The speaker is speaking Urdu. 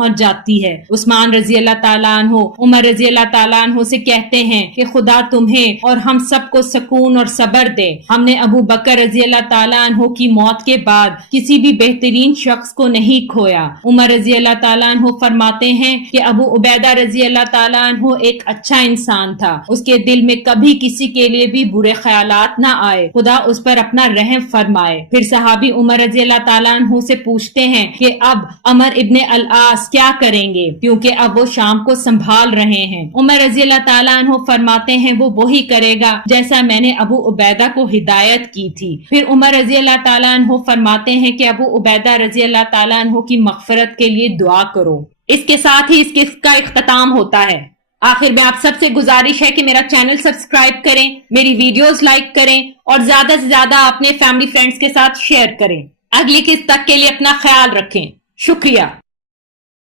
پہنچ جاتی ہے۔ عثمان رضی اللہ تعالیٰ عنہ عمر رضی اللہ تعالیٰ عنہ سے کہتے ہیں کہ خدا تمہیں اور ہم سب کو سکون اور صبر دے۔ ہم نے ابو بکر رضی اللہ تعالیٰ عنہ کی موت کے بعد کسی بھی بہترین شخص کو نہیں کھویا۔ عمر رضی اللہ تعالیٰ عنہ فرماتے ہیں کہ ابو عبیدہ رضی اللہ تعالیٰ عنہ ایک اچھا انسان تھا، اس کے دل میں کبھی کسی کے لیے بھی برے خیالات نہ آئے، خدا اس پر اپنا رحم فرمائے۔ پھر صحابی عمر رضی اللہ تعالیٰ عنہ سے پوچھتے ہیں کہ اب عمر ابن العاص کیا کریں گے کیونکہ اب وہ شام کو سنبھال رہے ہیں۔ عمر رضی اللہ تعالیٰ عنہ فرماتے ہیں وہ وہی کرے گا جیسا میں نے ابو عبیدہ کو ہدایت کی تھی۔ پھر عمر رضی اللہ تعالیٰ عنہ فرماتے ہیں کہ ابو عبیدہ رضی اللہ تعالیٰ عنہ کی مغفرت کے لیے دعا کرو۔ اس کے ساتھ ہی اس قسط کا اختتام ہوتا ہے۔ آخر میں آپ سب سے گزارش ہے کہ میرا چینل سبسکرائب کریں، میری ویڈیوز لائک کریں اور زیادہ سے زیادہ اپنے فیملی فرینڈز کے ساتھ شیئر کریں۔ اگلی قسط تک کے لیے اپنا خیال رکھیں۔ شکریہ۔